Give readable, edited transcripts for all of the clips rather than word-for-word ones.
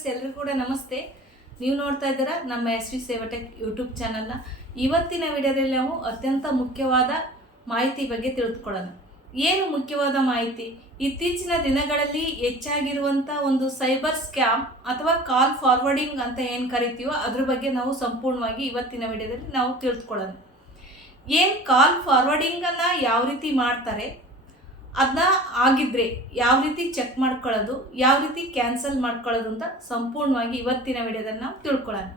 Friends, ಎಲ್ಲರಿಗೂ ಕೂಡ ನಮಸ್ತೆ. ನೀವು ನೋಡ್ತಾ ಇದ್ದೀರಾ ನಮ್ಮ ಎಸ್ ವಿ ಸೇವಟೆಕ್ ಯೂಟ್ಯೂಬ್ ಚಾನಲ್ನ. ಇವತ್ತಿನ ವಿಡಿಯೋದಲ್ಲಿ ನಾವು ಅತ್ಯಂತ ಮುಖ್ಯವಾದ ಮಾಹಿತಿ ಬಗ್ಗೆ ತಿಳಿದುಕೊಳ್ಳೋಣ. ಏನು ಮುಖ್ಯವಾದ ಮಾಹಿತಿ? ಇತ್ತೀಚಿನ ದಿನಗಳಲ್ಲಿ ಹೆಚ್ಚಾಗಿರುವಂಥ ಒಂದು ಸೈಬರ್ ಸ್ಕ್ಯಾಮ್ ಅಥವಾ ಕಾಲ್ ಫಾರ್ವರ್ಡಿಂಗ್ ಅಂತ ಏನು ಕರಿತೀವೋ ಅದ್ರ ಬಗ್ಗೆ ನಾವು ಸಂಪೂರ್ಣವಾಗಿ ಇವತ್ತಿನ ವಿಡಿಯೋದಲ್ಲಿ ನಾವು ತಿಳಿದುಕೊಳ್ಳೋಣ. ಏನು ಕಾಲ್ ಫಾರ್ವರ್ಡಿಂಗನ್ನು ಯಾವ ರೀತಿ ಮಾಡ್ತಾರೆ, ಅದನ್ನ ಆಗಿದ್ರೆ ಯಾವ ರೀತಿ ಚೆಕ್ ಮಾಡ್ಕೊಳ್ಳೋದು, ಯಾವ ರೀತಿ ಕ್ಯಾನ್ಸಲ್ ಮಾಡ್ಕೊಳ್ಳೋದು ಅಂತ ಸಂಪೂರ್ಣವಾಗಿ ಇವತ್ತಿನ ವಿಡಿಯೋದಲ್ಲಿ ನಾವು ತಿಳ್ಕೊಳ್ಳೋಣ.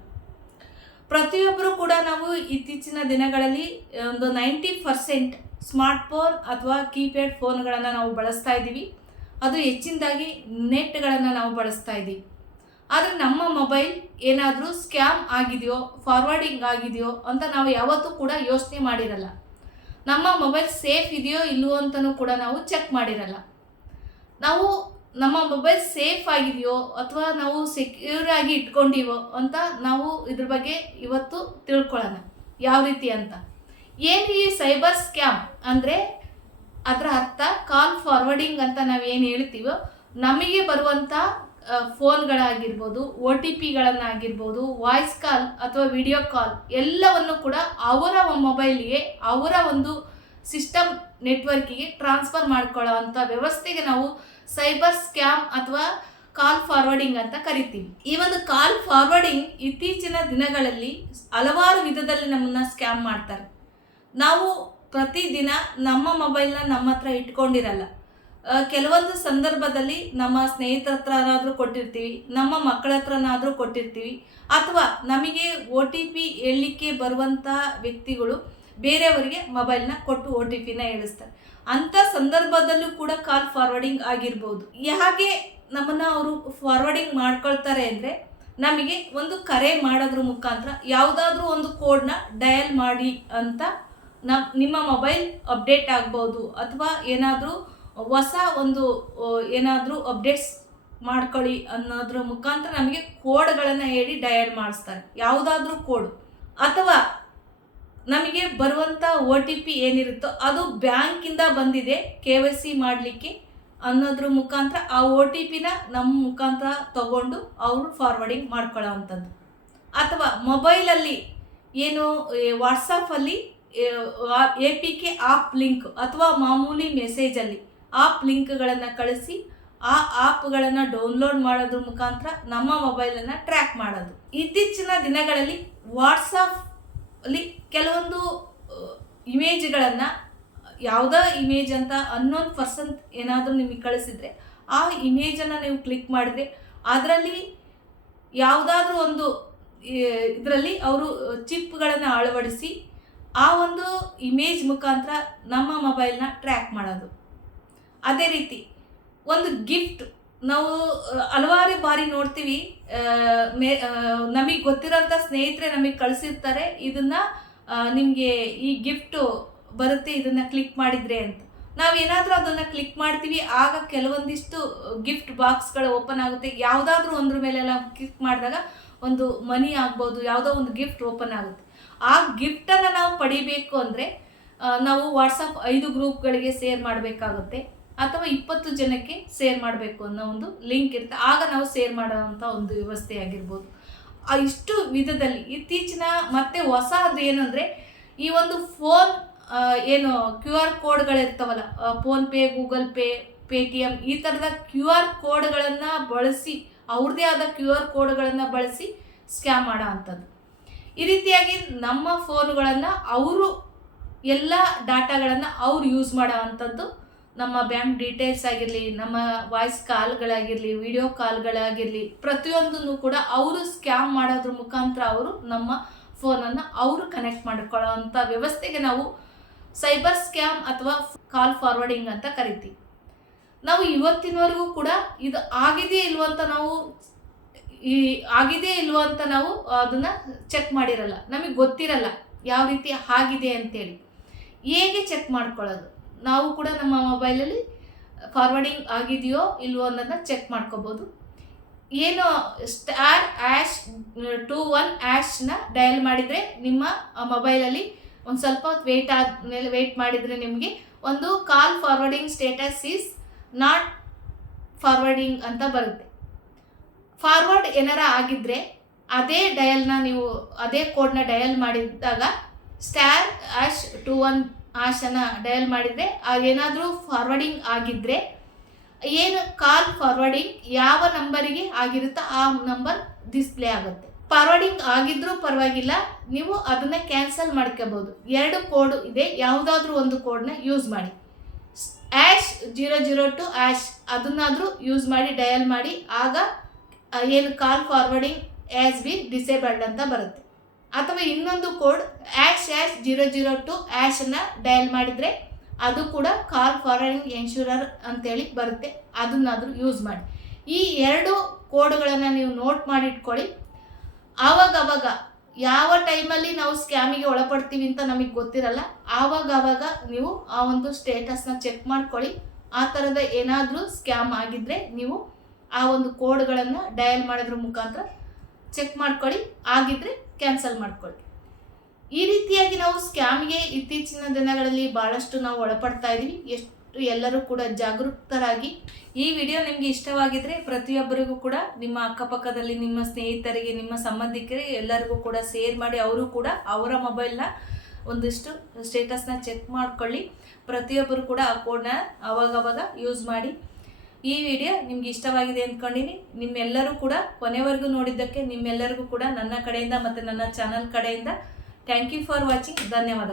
ಪ್ರತಿಯೊಬ್ಬರು ಕೂಡ ನಾವು ಇತ್ತೀಚಿನ ದಿನಗಳಲ್ಲಿ ಒಂದು 90% ಸ್ಮಾರ್ಟ್ಫೋನ್ ಅಥವಾ ಕೀಪ್ಯಾಡ್ ಫೋನ್ಗಳನ್ನು ನಾವು ಬಳಸ್ತಾ ಇದ್ದೀವಿ. ಅದು ಹೆಚ್ಚಿನದಾಗಿ ನೆಟ್ಗಳನ್ನು ನಾವು ಬಳಸ್ತಾ ಇದ್ದೀವಿ. ಆದರೆ ನಮ್ಮ ಮೊಬೈಲ್ ಏನಾದರೂ ಸ್ಕ್ಯಾಮ್ ಆಗಿದೆಯೋ, ಫಾರ್ವರ್ಡಿಂಗ್ ಆಗಿದೆಯೋ ಅಂತ ನಾವು ಯಾವತ್ತೂ ಕೂಡ ಯೋಚನೆ ಮಾಡಿರಲ್ಲ. ನಮ್ಮ ಮೊಬೈಲ್ ಸೇಫ್ ಇದೆಯೋ ಇಲ್ಲವೋ ಅಂತಲೂ ಕೂಡ ನಾವು ಚೆಕ್ ಮಾಡಿರಲ್ಲ. ನಾವು ನಮ್ಮ ಮೊಬೈಲ್ ಸೇಫ್ ಆಗಿದೆಯೋ ಅಥವಾ ನಾವು ಸೆಕ್ಯೂರ್ ಆಗಿ ಇಟ್ಕೊಂಡಿವೋ ಅಂತ ನಾವು ಇದ್ರ ಬಗ್ಗೆ ಇವತ್ತು ತಿಳ್ಕೊಳ್ಳೋಣ ಯಾವ ರೀತಿ ಅಂತ. ಏನು ಈ ಸೈಬರ್ ಸ್ಕ್ಯಾಮ್ ಅಂದರೆ ಅದರ ಅರ್ಥ ಕಾಲ್ ಫಾರ್ವರ್ಡಿಂಗ್ ಅಂತ ನಾವು ಏನು ಹೇಳ್ತೀವೋ, ನಮಗೆ ಬರುವಂಥ ಫೋನ್ಗಳಾಗಿರ್ಬೋದು, OTPಗಳನ್ನಾಗಿರ್ಬೋದು, ವಾಯ್ಸ್ ಕಾಲ್ ಅಥವಾ ವಿಡಿಯೋ ಕಾಲ್ ಎಲ್ಲವನ್ನು ಕೂಡ ಅವರ ಮೊಬೈಲ್ಗೆ, ಅವರ ಒಂದು ಸಿಸ್ಟಮ್ ನೆಟ್ವರ್ಕಿಗೆ ಟ್ರಾನ್ಸ್ಫರ್ ಮಾಡ್ಕೊಳ್ಳೋ ಅಂಥ ವ್ಯವಸ್ಥೆಗೆ ನಾವು ಸೈಬರ್ ಸ್ಕ್ಯಾಮ್ ಅಥವಾ ಕಾಲ್ ಫಾರ್ವರ್ಡಿಂಗ್ ಅಂತ ಕರಿತೀವಿ. ಈ ಒಂದು ಕಾಲ್ ಫಾರ್ವರ್ಡಿಂಗ್ ಇತ್ತೀಚಿನ ದಿನಗಳಲ್ಲಿ ಹಲವಾರು ವಿಧದಲ್ಲಿ ನಮ್ಮನ್ನು ಸ್ಕ್ಯಾಮ್ ಮಾಡ್ತಾರೆ. ನಾವು ಪ್ರತಿದಿನ ನಮ್ಮ ಮೊಬೈಲ್ನ ನಮ್ಮ ಹತ್ರ ಇಟ್ಕೊಂಡಿರಲ್ಲ. ಕೆಲವೊಂದು ಸಂದರ್ಭದಲ್ಲಿ ನಮ್ಮ ಸ್ನೇಹಿತರ ಹತ್ರನಾದರೂ ಕೊಟ್ಟಿರ್ತೀವಿ, ನಮ್ಮ ಮಕ್ಕಳ ಹತ್ರನಾದರೂ ಕೊಟ್ಟಿರ್ತೀವಿ, ಅಥವಾ ನಮಗೆ OTP ಹೇಳಲಿಕ್ಕೆ ಬರುವಂಥ ವ್ಯಕ್ತಿಗಳು ಬೇರೆಯವರಿಗೆ ಮೊಬೈಲ್ನ ಕೊಟ್ಟು OTPನ ಹೇಳಿಸ್ತಾರೆ. ಅಂಥ ಸಂದರ್ಭದಲ್ಲೂ ಕೂಡ ಕಾಲ್ ಫಾರ್ವರ್ಡಿಂಗ್ ಆಗಿರ್ಬೋದು. ಹಾಗೆ ನಮ್ಮನ್ನು ಅವರು ಫಾರ್ವರ್ಡಿಂಗ್ ಮಾಡ್ಕೊಳ್ತಾರೆ ಅಂದರೆ, ನಮಗೆ ಒಂದು ಕರೆ ಮಾಡೋದ್ರ ಮುಖಾಂತರ ಯಾವುದಾದ್ರೂ ಒಂದು ಕೋಡ್ನ ಡಯಲ್ ಮಾಡಿ ಅಂತ ನಿಮ್ಮ ಮೊಬೈಲ್ ಅಪ್ಡೇಟ್ ಆಗ್ಬೋದು, ಅಥವಾ ಏನಾದರೂ ಹೊಸ ಒಂದು ಏನಾದರೂ ಅಪ್ಡೇಟ್ಸ್ ಮಾಡ್ಕೊಳ್ಳಿ ಅನ್ನೋದ್ರ ಮುಖಾಂತರ ನಮಗೆ ಕೋಡ್ಗಳನ್ನು ಹೇಳಿ ಡಯಲ್ ಮಾಡಿಸ್ತಾರೆ, ಯಾವುದಾದ್ರೂ ಕೋಡ್. ಅಥವಾ ನಮಗೆ ಬರುವಂಥ OTP ಏನಿರುತ್ತೋ ಅದು ಬ್ಯಾಂಕಿಂದ ಬಂದಿದೆ KYC ಮಾಡಲಿಕ್ಕೆ ಅನ್ನೋದ್ರ ಮುಖಾಂತರ ಆ OTPನ ನಮ್ಮ ಮುಖಾಂತರ ತಗೊಂಡು ಅವರು ಫಾರ್ವರ್ಡಿಂಗ್ ಮಾಡ್ಕೊಳ್ಳೋ ಅಂಥದ್ದು. ಅಥವಾ ಮೊಬೈಲಲ್ಲಿ ಏನು ವಾಟ್ಸಪ್ಪಲ್ಲಿ APK ಆಪ್ ಲಿಂಕ್ ಅಥವಾ ಮಾಮೂಲಿ ಮೆಸೇಜಲ್ಲಿ ಆಪ್ ಲಿಂಕ್ಗಳನ್ನು ಕಳಿಸಿ ಆ ಆಪ್ಗಳನ್ನು ಡೌನ್ಲೋಡ್ ಮಾಡೋದ್ರ ಮುಖಾಂತರ ನಮ್ಮ ಮೊಬೈಲನ್ನು ಟ್ರ್ಯಾಕ್ ಮಾಡೋದು. ಇತ್ತೀಚಿನ ದಿನಗಳಲ್ಲಿ ವಾಟ್ಸಪ್ಪಲ್ಲಿ ಕೆಲವೊಂದು ಇಮೇಜ್ಗಳನ್ನು, ಯಾವುದೋ ಇಮೇಜ್ ಅಂತ ಅನ್ನೋನ್ ಪರ್ಸನ್ ಏನಾದರೂ ನಿಮಗೆ ಕಳಿಸಿದರೆ ಆ ಇಮೇಜನ್ನು ನೀವು ಕ್ಲಿಕ್ ಮಾಡಿದರೆ ಅದರಲ್ಲಿ ಯಾವುದಾದ್ರೂ ಒಂದು ಇದರಲ್ಲಿ ಅವರು ಚಿಪ್ಗಳನ್ನು ಅಳವಡಿಸಿ ಆ ಒಂದು ಇಮೇಜ್ ಮುಖಾಂತರ ನಮ್ಮ ಮೊಬೈಲ್ನ ಟ್ರ್ಯಾಕ್ ಮಾಡೋದು. ಅದೇ ರೀತಿ ಒಂದು ಗಿಫ್ಟ್ ನಾವು ಹಲವಾರು ಬಾರಿ ನೋಡ್ತೀವಿ, ನಮಗೆ ಗೊತ್ತಿರೋಂಥ ಸ್ನೇಹಿತರೆ ನಮಗೆ ಕಳಿಸಿರ್ತಾರೆ, ಇದನ್ನು ನಿಮಗೆ ಈ ಗಿಫ್ಟು ಬರುತ್ತೆ, ಇದನ್ನು ಕ್ಲಿಕ್ ಮಾಡಿದರೆ ಅಂತ. ನಾವೇನಾದರೂ ಅದನ್ನು ಕ್ಲಿಕ್ ಮಾಡ್ತೀವಿ, ಆಗ ಕೆಲವೊಂದಿಷ್ಟು ಗಿಫ್ಟ್ ಬಾಕ್ಸ್ಗಳು ಓಪನ್ ಆಗುತ್ತೆ. ಯಾವುದಾದ್ರೂ ಒಂದ್ರ ಮೇಲೆಲ್ಲ ಕ್ಲಿಕ್ ಮಾಡಿದಾಗ ಒಂದು ಮನಿ ಆಗ್ಬೋದು, ಯಾವುದೋ ಒಂದು ಗಿಫ್ಟ್ ಓಪನ್ ಆಗುತ್ತೆ. ಆ ಗಿಫ್ಟನ್ನು ನಾವು ಪಡಿಬೇಕು ಅಂದರೆ ನಾವು ವಾಟ್ಸಪ್ 5 ಗ್ರೂಪ್ಗಳಿಗೆ ಶೇರ್ ಮಾಡಬೇಕಾಗುತ್ತೆ, ಅಥವಾ 20 ಜನಕ್ಕೆ ಶೇರ್ ಮಾಡಬೇಕು ಅನ್ನೋ ಒಂದು ಲಿಂಕ್ ಇರುತ್ತೆ. ಆಗ ನಾವು ಶೇರ್ ಮಾಡೋವಂಥ ಒಂದು ವ್ಯವಸ್ಥೆ ಆಗಿರ್ಬೋದು. ಇಷ್ಟು ವಿಧದಲ್ಲಿ ಇತ್ತೀಚಿನ ಮತ್ತೆ ಹೊಸದು ಏನಂದರೆ, ಈ ಒಂದು ಫೋನ್ ಏನು QR ಕೋಡ್ಗಳಿರ್ತಾವಲ್ಲ, ಫೋನ್ಪೇ, ಗೂಗಲ್ ಪೇ, Paytm, ಈ ಥರದ QR ಕೋಡ್ಗಳನ್ನು ಬಳಸಿ, ಅವ್ರದ್ದೇ ಆದ QR ಕೋಡ್ಗಳನ್ನು ಬಳಸಿ ಸ್ಕ್ಯಾಮ್ ಮಾಡೋ ಅಂಥದ್ದು. ಈ ರೀತಿಯಾಗಿ ನಮ್ಮ ಫೋನುಗಳನ್ನು ಅವರು ಎಲ್ಲ ಡಾಟಾಗಳನ್ನು ಅವ್ರು ಯೂಸ್ ಮಾಡೋ ಅಂಥದ್ದು. ನಮ್ಮ ಬ್ಯಾಂಕ್ ಡೀಟೇಲ್ಸ್ ಆಗಿರಲಿ, ನಮ್ಮ ವಾಯ್ಸ್ ಕಾಲ್ಗಳಾಗಿರಲಿ, ವಿಡಿಯೋ ಕಾಲ್ಗಳಾಗಿರಲಿ, ಪ್ರತಿಯೊಂದನ್ನು ಕೂಡ ಅವರು ಸ್ಕ್ಯಾಮ್ ಮಾಡೋದ್ರ ಮುಖಾಂತರ ಅವರು ನಮ್ಮ ಫೋನನ್ನು ಅವರು ಕನೆಕ್ಟ್ ಮಾಡ್ಕೊಳ್ಳೋ ಅಂಥ ವ್ಯವಸ್ಥೆಗೆ ನಾವು ಸೈಬರ್ ಸ್ಕ್ಯಾಮ್ ಅಥವಾ ಕಾಲ್ ಫಾರ್ವರ್ಡಿಂಗ್ ಅಂತ ಕರಿತೀವಿ. ನಾವು ಇವತ್ತಿನವರೆಗೂ ಕೂಡ ಇದು ಆಗಿದೆಯೇ ಇಲ್ವೋ ಅಂತ ನಾವು ಅದನ್ನು ಚೆಕ್ ಮಾಡಿರಲ್ಲ. ನಮಗೆ ಗೊತ್ತಿರಲ್ಲ ಯಾವ ರೀತಿ ಆಗಿದೆ ಅಂತೇಳಿ. ಹೇಗೆ ಚೆಕ್ ಮಾಡ್ಕೊಳ್ಳೋದು? ನಾವು ಕೂಡ ನಮ್ಮ ಮೊಬೈಲಲ್ಲಿ ಫಾರ್ವರ್ಡಿಂಗ್ ಆಗಿದೆಯೋ ಇಲ್ವೋ ಅನ್ನೋದನ್ನ ಚೆಕ್ ಮಾಡ್ಕೋಬೋದು. ಏನು *#21# ಡಯಲ್ ಮಾಡಿದರೆ ನಿಮ್ಮ ಮೊಬೈಲಲ್ಲಿ ಒಂದು ಸ್ವಲ್ಪ ಹೊತ್ತು ವೆಯ್ಟ್ ಮಾಡಿದರೆ ನಿಮಗೆ ಒಂದು call forwarding status is not forwarding ಅಂತ ಬರುತ್ತೆ. ಫಾರ್ವರ್ಡ್ ಏನಾರ ಆಗಿದ್ರೆ ಅದೇ ಡಯಲ್ನ ನೀವು ಅದೇ ಕೋಡ್ನ ಡಯಲ್ ಮಾಡಿದಾಗ *#21# ಡಯಲ್ ಮಾಡಿದರೆ ಏನಾದರೂ ಫಾರ್ವರ್ಡಿಂಗ್ ಆಗಿದ್ದರೆ ಏನು ಕಾಲ್ ಫಾರ್ವರ್ಡಿಂಗ್ ಯಾವ ನಂಬರಿಗೆ ಆಗಿರುತ್ತೋ ಆ ನಂಬರ್ ಡಿಸ್ಪ್ಲೇ ಆಗುತ್ತೆ. ಫಾರ್ವರ್ಡಿಂಗ್ ಆಗಿದ್ರೂ ಪರವಾಗಿಲ್ಲ, ನೀವು ಅದನ್ನು ಕ್ಯಾನ್ಸಲ್ ಮಾಡ್ಕೋಬೋದು. 2 ಕೋಡ್ ಇದೆ, ಯಾವುದಾದ್ರೂ ಒಂದು ಕೋಡ್ನ ಯೂಸ್ ಮಾಡಿ. #002# ಅದನ್ನಾದರೂ ಯೂಸ್ ಮಾಡಿ ಡಯಲ್ ಮಾಡಿ, ಆಗ ಏನು ಕಾಲ್ ಫಾರ್ವರ್ಡಿಂಗ್ ಆಸ್ ಬೀನ್ ಡಿಸೇಬಲ್ಡ್ ಅಂತ ಬರುತ್ತೆ. ಅಥವಾ ಇನ್ನೊಂದು ಕೋಡ್ #002# ಡಯಲ್ ಮಾಡಿದರೆ ಅದು ಕೂಡ ಕಾಲ್ ಫಾರ್ವರ್ಡಿಂಗ್ ಎನ್ಶೂರರ್ ಅಂತೇಳಿ ಬರುತ್ತೆ, ಅದನ್ನಾದರೂ ಯೂಸ್ ಮಾಡಿ. ಈ 2 ಕೋಡ್ಗಳನ್ನು ನೀವು ನೋಟ್ ಮಾಡಿಟ್ಕೊಳ್ಳಿ. ಆವಾಗವಾಗ ಯಾವ ಟೈಮಲ್ಲಿ ನಾವು ಸ್ಕ್ಯಾಮಿಗೆ ಒಳಪಡ್ತೀವಿ ಅಂತ ನಮಗೆ ಗೊತ್ತಿರಲ್ಲ, ಆವಾಗವಾಗ ನೀವು ಆ ಒಂದು ಸ್ಟೇಟಸ್ನ ಚೆಕ್ ಮಾಡ್ಕೊಳ್ಳಿ. ಆ ಥರದ ಏನಾದರೂ ಸ್ಕ್ಯಾಮ್ ಆಗಿದ್ದರೆ ನೀವು ಆ ಒಂದು ಕೋಡ್ಗಳನ್ನು ಡಯಲ್ ಮಾಡೋದ್ರ ಮುಖಾಂತರ ಚೆಕ್ ಮಾಡ್ಕೊಳ್ಳಿ, ಆಗಿದ್ದರೆ ಕ್ಯಾನ್ಸಲ್ ಮಾಡ್ಕೊಳ್ಳಿ. ಈ ರೀತಿಯಾಗಿ ನಾವು ಸ್ಕ್ಯಾಮ್ಗೆ ಇತ್ತೀಚಿನ ದಿನಗಳಲ್ಲಿ ಭಾಳಷ್ಟು ನಾವು ಒಳಪಡ್ತಾ ಇದ್ದೀವಿ. ಎಷ್ಟು ಎಲ್ಲರೂ ಕೂಡ ಜಾಗರೂಕರಾಗಿ. ಈ ವಿಡಿಯೋ ನಿಮಗೆ ಇಷ್ಟವಾಗಿದ್ದರೆ ಪ್ರತಿಯೊಬ್ಬರಿಗೂ ಕೂಡ ನಿಮ್ಮ ಅಕ್ಕಪಕ್ಕದಲ್ಲಿ ನಿಮ್ಮ ಸ್ನೇಹಿತರಿಗೆ, ನಿಮ್ಮ ಸಂಬಂಧಿಕರಿಗೆ ಎಲ್ಲರಿಗೂ ಕೂಡ ಶೇರ್ ಮಾಡಿ, ಅವರು ಕೂಡ ಅವರ ಮೊಬೈಲ್ನ ಒಂದಿಷ್ಟು ಸ್ಟೇಟಸ್ನ ಚೆಕ್ ಮಾಡ್ಕೊಳ್ಳಿ. ಪ್ರತಿಯೊಬ್ಬರು ಕೂಡ ಆ ಕೋಡ್ನ ಅವಾಗವಾಗ ಯೂಸ್ ಮಾಡಿ. ಈ ವಿಡಿಯೋ ನಿಮ್ಗೆ ಇಷ್ಟವಾಗಿದೆ ಅಂದ್ಕೊಂಡಿನಿ. ನಿಮ್ಮೆಲ್ಲರೂ ಕೂಡ ಕೊನೆವರೆಗೂ ನೋಡಿದ್ದಕ್ಕೆ ನಿಮ್ಮೆಲ್ಲರಿಗೂ ಕೂಡ ನನ್ನ ಕಡೆಯಿಂದ ಮತ್ತು ನನ್ನ ಚಾನಲ್ ಕಡೆಯಿಂದ ಥ್ಯಾಂಕ್ ಯು ಫಾರ್ ವಾಚಿಂಗ್. ಧನ್ಯವಾದಗಳು.